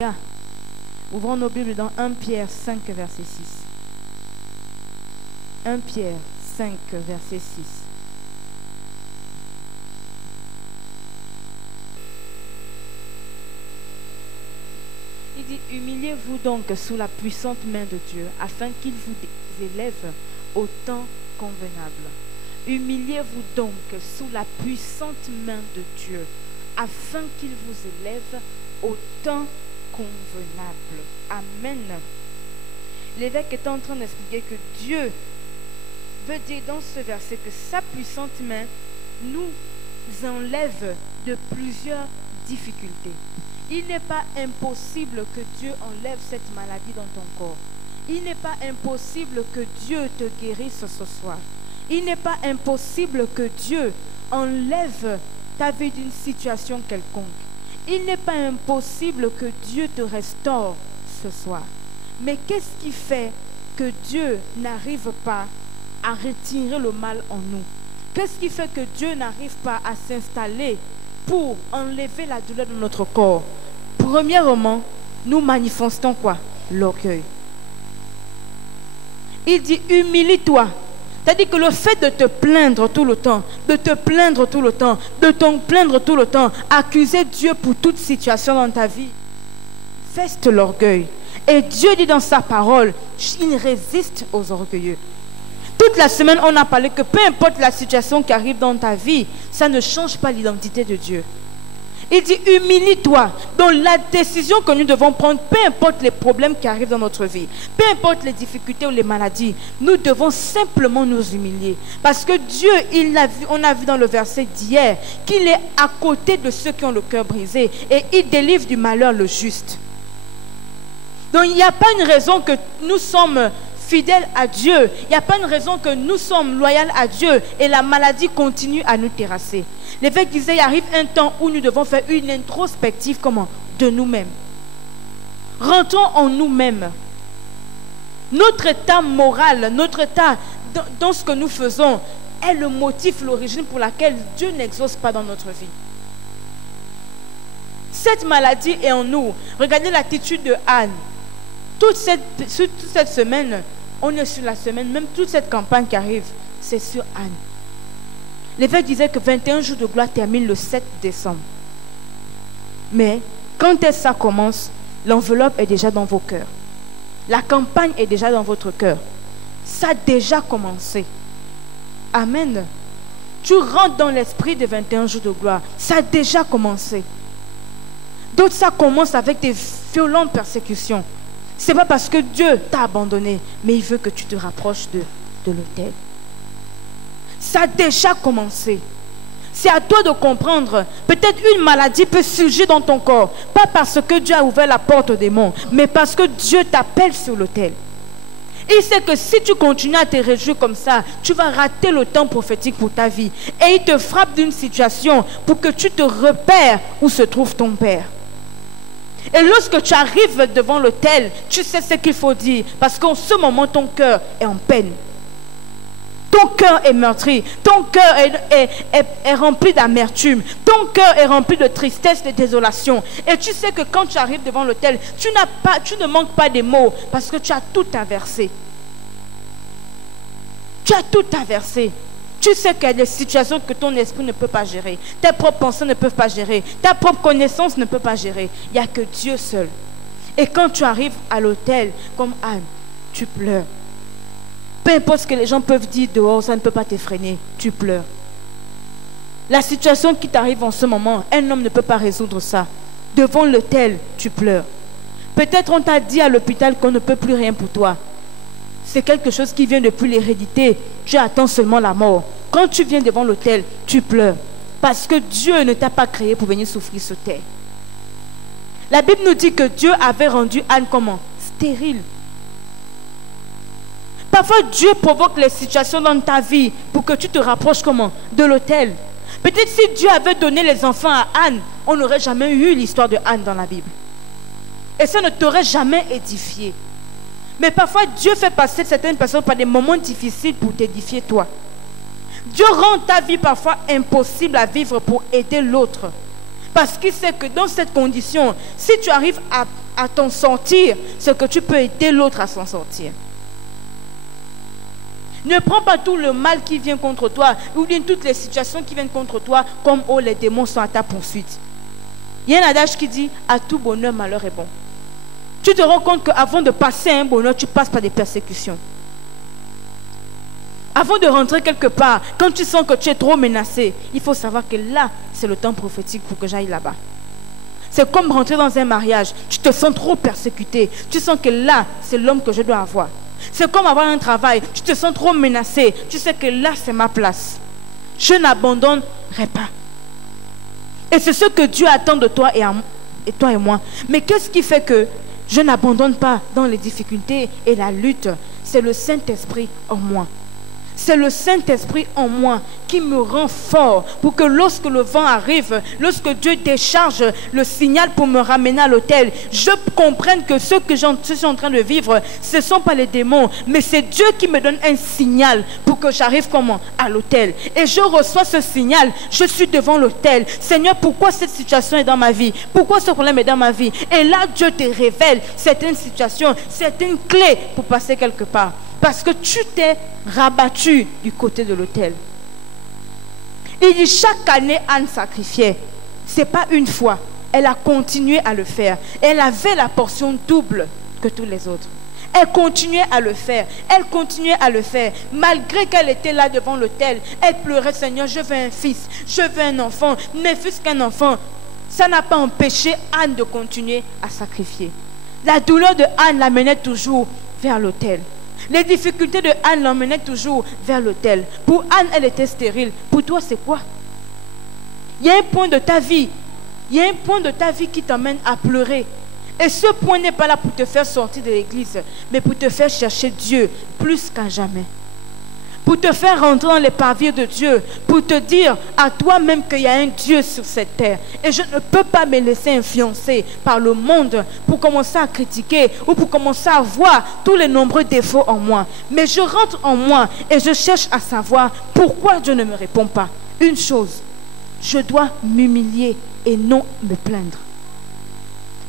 Alléluia. Ouvrons nos Bibles dans 1 Pierre 5, verset 6. 1 Pierre 5, verset 6. Il dit, humiliez-vous donc sous la puissante main de Dieu, afin qu'il vous élève au temps convenable. Humiliez-vous donc sous la puissante main de Dieu, afin qu'il vous élève au temps convenable. Amen. L'évêque est en train d'expliquer que Dieu veut dire dans ce verset que sa puissante main nous enlève de plusieurs difficultés. Il n'est pas impossible que Dieu enlève cette maladie dans ton corps. Il n'est pas impossible que Dieu te guérisse ce soir. Il n'est pas impossible que Dieu enlève ta vie d'une situation quelconque. Il n'est pas impossible que Dieu te restaure ce soir. Mais qu'est-ce qui fait que Dieu n'arrive pas à retirer le mal en nous? Qu'est-ce qui fait que Dieu n'arrive pas à s'installer pour enlever la douleur de notre corps? Premièrement, nous manifestons quoi? L'orgueil. Il dit, humilie-toi. C'est-à-dire que le fait de te plaindre tout le temps, de te plaindre tout le temps, de te plaindre tout le temps, accuser Dieu pour toute situation dans ta vie, feste l'orgueil. Et Dieu dit dans sa parole, il résiste aux orgueilleux. Toute la semaine, on a parlé que peu importe la situation qui arrive dans ta vie, ça ne change pas l'identité de Dieu. Il dit, humilie-toi. Donc la décision que nous devons prendre, peu importe les problèmes qui arrivent dans notre vie, peu importe les difficultés ou les maladies, nous devons simplement nous humilier. Parce que Dieu, on a vu dans le verset d'hier, qu'il est à côté de ceux qui ont le cœur brisé et il délivre du malheur le juste. Donc il n'y a pas une raison que nous sommes fidèles à Dieu, il n'y a pas une raison que nous sommes loyaux à Dieu et la maladie continue à nous terrasser. L'évêque disait, il arrive un temps où nous devons faire une introspective de nous-mêmes. Rentrons en nous-mêmes. Notre état moral, notre état dans ce que nous faisons est le motif, l'origine pour laquelle Dieu n'exauce pas dans notre vie. Cette maladie est en nous. Regardez l'attitude de Anne. Toute cette semaine, on est sur la semaine, même toute cette campagne qui arrive, c'est sur Anne. L'évêque disait que 21 jours de gloire terminent le 7 décembre. Mais quand est-ce que ça commence, l'enveloppe est déjà dans vos cœurs. La campagne est déjà dans votre cœur. Ça a déjà commencé. Amen. Tu rentres dans l'esprit des 21 jours de gloire. Ça a déjà commencé. D'autres, ça commence avec des violentes persécutions. Ce n'est pas parce que Dieu t'a abandonné, mais il veut que tu te rapproches de l'autel. Ça a déjà commencé. C'est à toi de comprendre. Peut-être une maladie peut surgir dans ton corps. Pas parce que Dieu a ouvert la porte aux démons, mais parce que Dieu t'appelle sur l'autel. Il sait que si tu continues à te réjouir comme ça, tu vas rater le temps prophétique pour ta vie. Et il te frappe d'une situation pour que tu te repères où se trouve ton Père. Et lorsque tu arrives devant l'autel, tu sais ce qu'il faut dire. Parce qu'en ce moment, ton cœur est en peine. Ton cœur est meurtri. Ton cœur est rempli d'amertume. Ton cœur est rempli de tristesse, de désolation. Et tu sais que quand tu arrives devant l'autel, tu ne manques pas des mots parce que tu as tout inversé. Tu as tout inversé. Tu sais qu'il y a des situations que ton esprit ne peut pas gérer. Tes propres pensées ne peuvent pas gérer. Ta propre connaissance ne peut pas gérer. Il n'y a que Dieu seul. Et quand tu arrives à l'autel, comme Anne, tu pleures. Peu importe ce que les gens peuvent dire dehors, ça ne peut pas t'effréner. Tu pleures. La situation qui t'arrive en ce moment, un homme ne peut pas résoudre ça. Devant l'autel, tu pleures. Peut-être on t'a dit à l'hôpital qu'on ne peut plus rien pour toi. C'est quelque chose qui vient depuis l'hérédité. Tu attends seulement la mort. Quand tu viens devant l'autel, tu pleures. Parce que Dieu ne t'a pas créé pour venir souffrir sur terre. La Bible nous dit que Dieu avait rendu Anne comment? Stérile. Parfois, Dieu provoque les situations dans ta vie pour que tu te rapproches comment? De l'autel. Peut-être si Dieu avait donné les enfants à Anne, on n'aurait jamais eu l'histoire de Anne dans la Bible. Et ça ne t'aurait jamais édifié. Mais parfois, Dieu fait passer certaines personnes par des moments difficiles pour t'édifier toi. Dieu rend ta vie parfois impossible à vivre pour aider l'autre. Parce qu'il sait que dans cette condition, si tu arrives à à t'en sortir, c'est que tu peux aider l'autre à s'en sortir. Ne prends pas tout le mal qui vient contre toi, ou bien toutes les situations qui viennent contre toi, comme oh, les démons sont à ta poursuite. Il y a un adage qui dit, à tout bonheur, malheur est bon. Tu te rends compte qu'avant de passer un bonheur, tu passes par des persécutions. Avant de rentrer quelque part, quand tu sens que tu es trop menacé, il faut savoir que là, c'est le temps prophétique pour que j'aille là-bas. C'est comme rentrer dans un mariage. Tu te sens trop persécuté. Tu sens que là, c'est l'homme que je dois avoir. C'est comme avoir un travail. Tu te sens trop menacé. Tu sais que là, c'est ma place. Je n'abandonnerai pas. Et c'est ce que Dieu attend de toi et toi et moi. Mais qu'est-ce qui fait que je n'abandonne pas dans les difficultés et la lutte? C'est le Saint-Esprit en moi. C'est le Saint-Esprit en moi qui me rend fort pour que lorsque le vent arrive, lorsque Dieu décharge le signal pour me ramener à l'autel, je comprenne que ce que je suis en train de vivre, ce ne sont pas les démons, mais c'est Dieu qui me donne un signal pour que j'arrive comment? À l'autel. Et je reçois ce signal, je suis devant l'autel. Seigneur, pourquoi cette situation est dans ma vie? Pourquoi ce problème est dans ma vie? Et là, Dieu te révèle certaines situations, certaines clés pour passer quelque part. Parce que tu t'es rabattu du côté de l'autel. Il dit chaque année Anne sacrifiait. Ce n'est pas une fois. Elle a continué à le faire. Elle avait la portion double que tous les autres. Elle continuait à le faire. Elle continuait à le faire. Malgré qu'elle était là devant l'autel, elle pleurait, Seigneur, je veux un fils, je veux un enfant, ne fût-ce qu'un enfant. Ça n'a pas empêché Anne de continuer à sacrifier. La douleur de Anne l'amenait toujours vers l'autel. Les difficultés de Anne l'emmenaient toujours vers l'autel. Pour Anne, elle était stérile. Pour toi, c'est quoi? Il y a un point de ta vie. Il y a un point de ta vie qui t'emmène à pleurer. Et ce point n'est pas là pour te faire sortir de l'église, mais pour te faire chercher Dieu plus qu'à jamais. Pour te faire rentrer dans les parvis de Dieu, pour te dire à toi-même qu'il y a un Dieu sur cette terre. Et je ne peux pas me laisser influencer par le monde pour commencer à critiquer ou pour commencer à voir tous les nombreux défauts en moi. Mais je rentre en moi et je cherche à savoir pourquoi Dieu ne me répond pas. Une chose, je dois m'humilier et non me plaindre.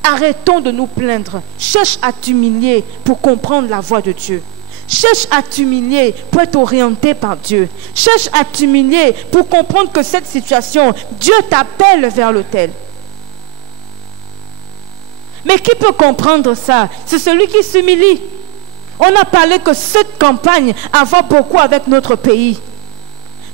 Arrêtons de nous plaindre. Cherche à t'humilier pour comprendre la voix de Dieu. Cherche à t'humilier pour être orienté par Dieu. Cherche à t'humilier pour comprendre que cette situation, Dieu t'appelle vers l'autel. Mais qui peut comprendre ça? C'est celui qui s'humilie. On a parlé que cette campagne va beaucoup avec notre pays.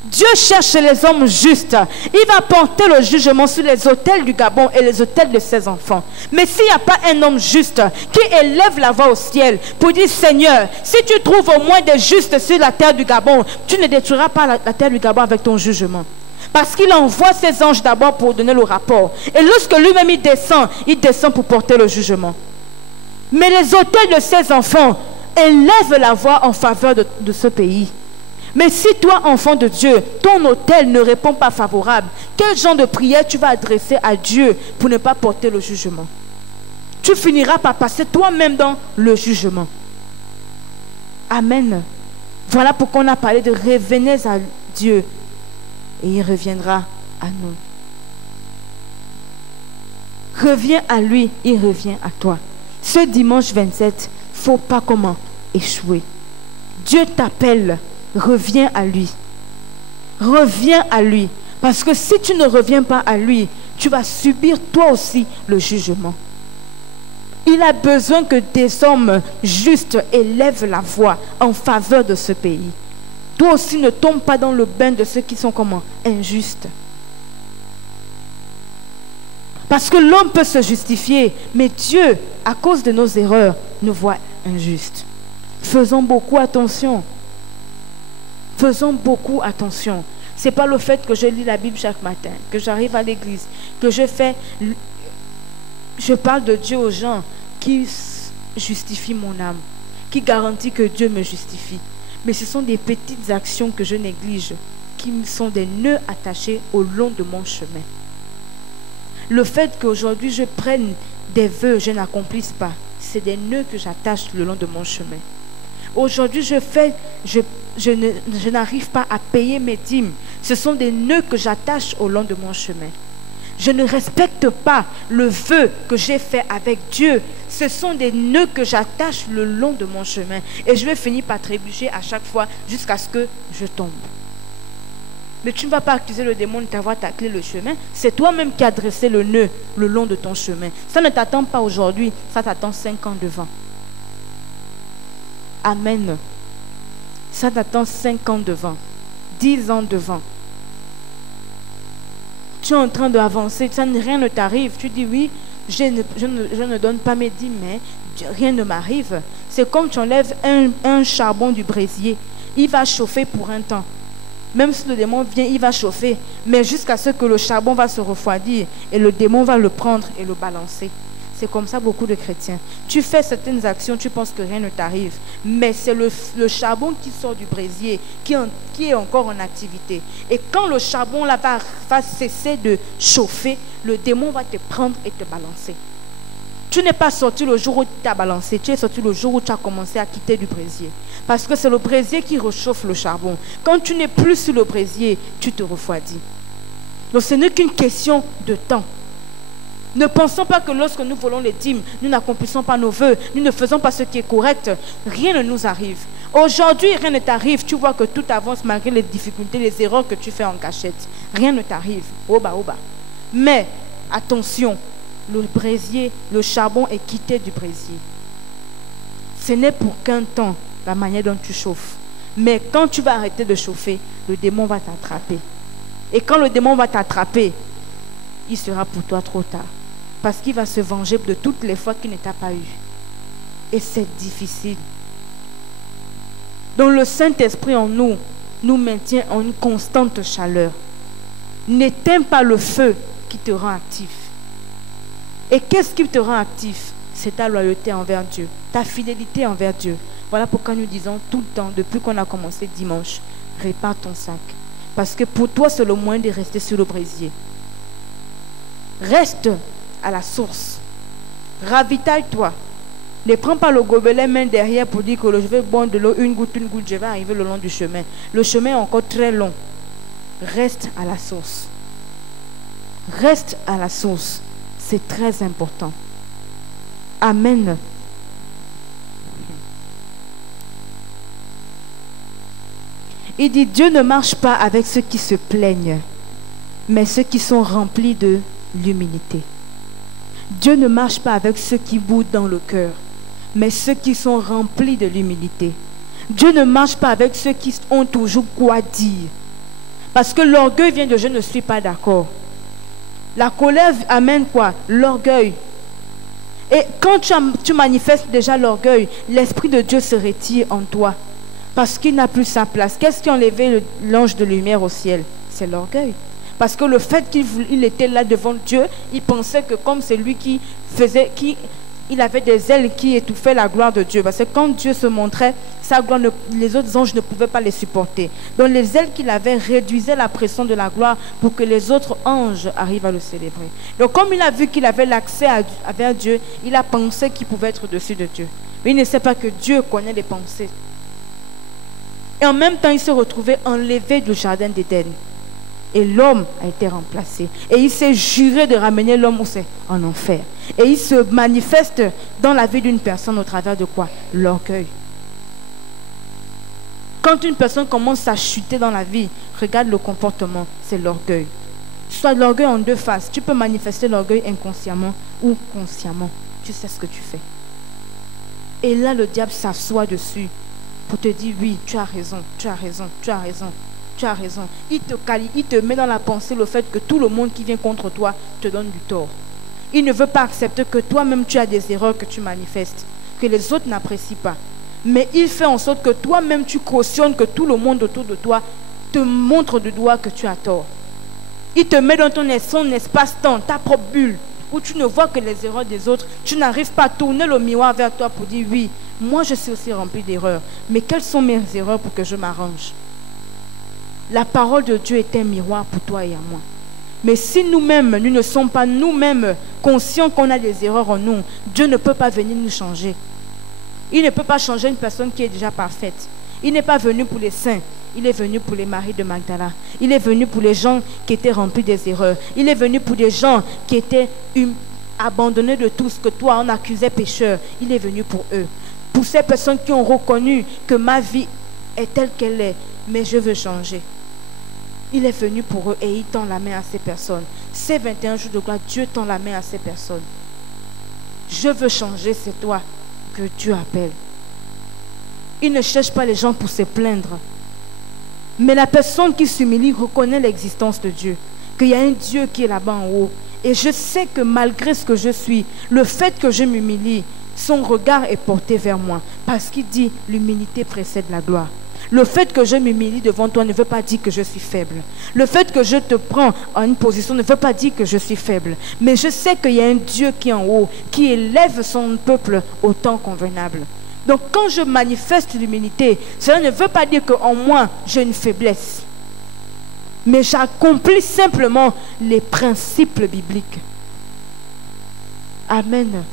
Dieu cherche les hommes justes. Il va porter le jugement sur les autels du Gabon et les autels de ses enfants. Mais s'il n'y a pas un homme juste qui élève la voix au ciel pour dire, Seigneur, si tu trouves au moins des justes sur la terre du Gabon, tu ne détruiras pas la terre du Gabon avec ton jugement. Parce qu'il envoie ses anges d'abord pour donner le rapport. Et lorsque lui-même il descend pour porter le jugement. Mais les autels de ses enfants élèvent la voix en faveur de ce pays. Mais si toi, enfant de Dieu, ton autel ne répond pas favorable, quel genre de prière tu vas adresser à Dieu pour ne pas porter le jugement? Tu finiras par passer toi-même dans le jugement. Amen. Voilà pourquoi on a parlé de revenez à Dieu et il reviendra à nous. Reviens à lui, il revient à toi. Ce dimanche 27, il ne faut pas échouer. Dieu t'appelle. Reviens à lui. Reviens à lui. Parce que si tu ne reviens pas à lui, tu vas subir toi aussi le jugement. Il a besoin que des hommes justes élèvent la voix en faveur de ce pays. Toi aussi ne tombe pas dans le bain de ceux qui sont injustes. Parce que l'homme peut se justifier, mais Dieu, à cause de nos erreurs, nous voit injustes. Faisons beaucoup attention. Faisons beaucoup attention. Ce n'est pas le fait que je lis la Bible chaque matin, que j'arrive à l'église, que je parle de Dieu aux gens qui justifient mon âme, qui garantit que Dieu me justifie. Mais ce sont des petites actions que je néglige, qui sont des nœuds attachés au long de mon chemin. Le fait qu'aujourd'hui je prenne des vœux, je n'accomplisse pas, c'est des nœuds que j'attache le long de mon chemin. Aujourd'hui, je n'arrive pas à payer mes dîmes. Ce sont des nœuds que j'attache au long de mon chemin. Je ne respecte pas le vœu que j'ai fait avec Dieu. Ce sont des nœuds que j'attache le long de mon chemin. Et je vais finir par trébucher à chaque fois jusqu'à ce que je tombe. Mais tu ne vas pas accuser le démon de t'avoir taclé le chemin. C'est toi-même qui as dressé le nœud le long de ton chemin. Ça ne t'attend pas aujourd'hui, ça t'attend 5 ans devant. Amen. Ça t'attend 5 ans devant, 10 ans devant. Tu es en train d'avancer, rien ne t'arrive. Tu dis oui, je ne donne pas mes dîmes, mais rien ne m'arrive. C'est comme tu enlèves un charbon du brésier. Il va chauffer pour un temps. Même si le démon vient, il va chauffer. Mais jusqu'à ce que le charbon va se refroidir et le démon va le prendre et le balancer. C'est comme ça beaucoup de chrétiens. Tu fais certaines actions, tu penses que rien ne t'arrive. Mais c'est le charbon qui sort du brésier, qui est encore en activité. Et quand le charbon là va cesser de chauffer, le démon va te prendre et te balancer. Tu n'es pas sorti le jour où tu t'as balancé, tu es sorti le jour où tu as commencé à quitter du brésier. Parce que c'est le brésier qui réchauffe le charbon. Quand tu n'es plus sur le brésier, tu te refroidis. Donc ce n'est qu'une question de temps. Ne pensons pas que lorsque nous volons les dîmes, nous n'accomplissons pas nos vœux, nous ne faisons pas ce qui est correct. Rien ne nous arrive. Aujourd'hui, rien ne t'arrive. Tu vois que tout avance malgré les difficultés, les erreurs que tu fais en cachette. Rien ne t'arrive. Oba, oba. Mais, attention, le brésier, le charbon est quitté du brésier. Ce n'est pour qu'un temps, la manière dont tu chauffes. Mais quand tu vas arrêter de chauffer, le démon va t'attraper. Et quand le démon va t'attraper, il sera pour toi trop tard. Parce qu'il va se venger de toutes les fois qu'il ne t'a pas eu. Et c'est difficile. Donc le Saint-Esprit en nous maintient en une constante chaleur. N'éteins pas le feu qui te rend actif. Et qu'est-ce qui te rend actif? C'est ta loyauté envers Dieu, ta fidélité envers Dieu. Voilà pourquoi nous disons tout le temps, depuis qu'on a commencé dimanche, répare ton sac. Parce que pour toi, c'est le moyen de rester sur le brésier. Reste à la source. Ravitaille-toi. Ne prends pas le gobelet main derrière pour dire que je vais boire de l'eau, une goutte, je vais arriver le long du chemin. Le chemin est encore très long. Reste à la source. Reste à la source. C'est très important. Amen. Il dit, Dieu ne marche pas avec ceux qui se plaignent, mais ceux qui sont remplis de l'humilité. Dieu ne marche pas avec ceux qui boudent dans le cœur, mais ceux qui sont remplis de l'humilité. Dieu ne marche pas avec ceux qui ont toujours quoi dire. Parce que l'orgueil vient de je ne suis pas d'accord. La colère amène quoi? L'orgueil. Et quand tu manifestes déjà l'orgueil, l'Esprit de Dieu se retire en toi. Parce qu'il n'a plus sa place. Qu'est-ce qui a enlevé l'ange de lumière au ciel? C'est l'orgueil. Parce que le fait qu'il était là devant Dieu, il pensait que comme c'est lui qui faisait, il avait des ailes qui étouffaient la gloire de Dieu. Parce que quand Dieu se montrait, sa gloire, les autres anges ne pouvaient pas les supporter. Donc les ailes qu'il avait réduisaient la pression de la gloire pour que les autres anges arrivent à le célébrer. Donc comme il a vu qu'il avait l'accès vers Dieu, il a pensé qu'il pouvait être au-dessus de Dieu. Mais il ne sait pas que Dieu connaît les pensées. Et en même temps, il se retrouvait enlevé du jardin d'Éden. Et l'homme a été remplacé. Et il s'est juré de ramener l'homme où c'est en enfer. Et il se manifeste dans la vie d'une personne au travers de quoi? L'orgueil. Quand une personne commence à chuter dans la vie, regarde le comportement, c'est l'orgueil. Soit l'orgueil en deux faces. Tu peux manifester l'orgueil inconsciemment ou consciemment. Tu sais ce que tu fais. Et là, le diable s'assoit dessus pour te dire oui, tu as raison, tu as raison, tu as raison. Tu as raison. Il te met dans la pensée le fait que tout le monde qui vient contre toi te donne du tort. Il ne veut pas accepter que toi-même tu as des erreurs que tu manifestes, que les autres n'apprécient pas. Mais il fait en sorte que toi-même tu cautionnes que tout le monde autour de toi te montre du doigt que tu as tort. Il te met dans son espace-temps, ta propre bulle, où tu ne vois que les erreurs des autres. Tu n'arrives pas à tourner le miroir vers toi pour dire oui, moi je suis aussi rempli d'erreurs. Mais quelles sont mes erreurs pour que je m'arrange? La parole de Dieu est un miroir pour toi et à moi. Mais si nous-mêmes, nous ne sommes pas nous-mêmes conscients qu'on a des erreurs en nous, Dieu ne peut pas venir nous changer. Il ne peut pas changer une personne qui est déjà parfaite. Il n'est pas venu pour les saints, Il est venu pour les maris de Magdala. Il est venu pour les gens qui étaient remplis des erreurs. Il est venu pour des gens qui étaient abandonnés de tout ce que toi on accusait pécheurs. Il est venu pour eux. Pour ces personnes qui ont reconnu que ma vie est telle qu'elle est, mais je veux changer. Il est venu pour eux et il tend la main à ces personnes. Ces 21 jours de gloire, Dieu tend la main à ces personnes. Je veux changer, c'est toi que Dieu appelle. Il ne cherche pas les gens pour se plaindre. Mais la personne qui s'humilie reconnaît l'existence de Dieu. Qu'il y a un Dieu qui est là-bas en haut. Et je sais que malgré ce que je suis, le fait que je m'humilie, son regard est porté vers moi. Parce qu'il dit, l'humilité précède la gloire. Le fait que je m'humilie devant toi ne veut pas dire que je suis faible. Le fait que je te prends en une position ne veut pas dire que je suis faible. Mais je sais qu'il y a un Dieu qui est en haut, qui élève son peuple au temps convenable. Donc quand je manifeste l'humilité, cela ne veut pas dire qu'en moi, j'ai une faiblesse. Mais j'accomplis simplement les principes bibliques. Amen.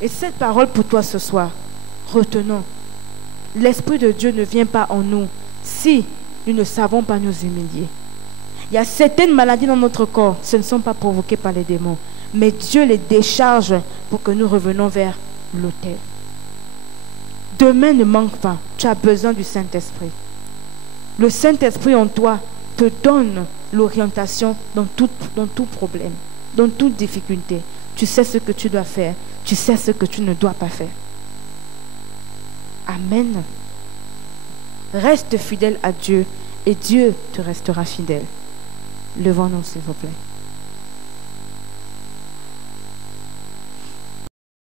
Et cette parole pour toi ce soir, retenons. L'Esprit de Dieu ne vient pas en nous si nous ne savons pas nous humilier. Il y a certaines maladies dans notre corps, ce ne sont pas provoquées par les démons. Mais Dieu les décharge pour que nous revenons vers l'autel. Demain ne manque pas, tu as besoin du Saint-Esprit. Le Saint-Esprit en toi te donne l'orientation dans tout problème, dans toute difficulté. Tu sais ce que tu dois faire, tu sais ce que tu ne dois pas faire. Amen. Reste fidèle à Dieu et Dieu te restera fidèle. Levons-nous, s'il vous plaît.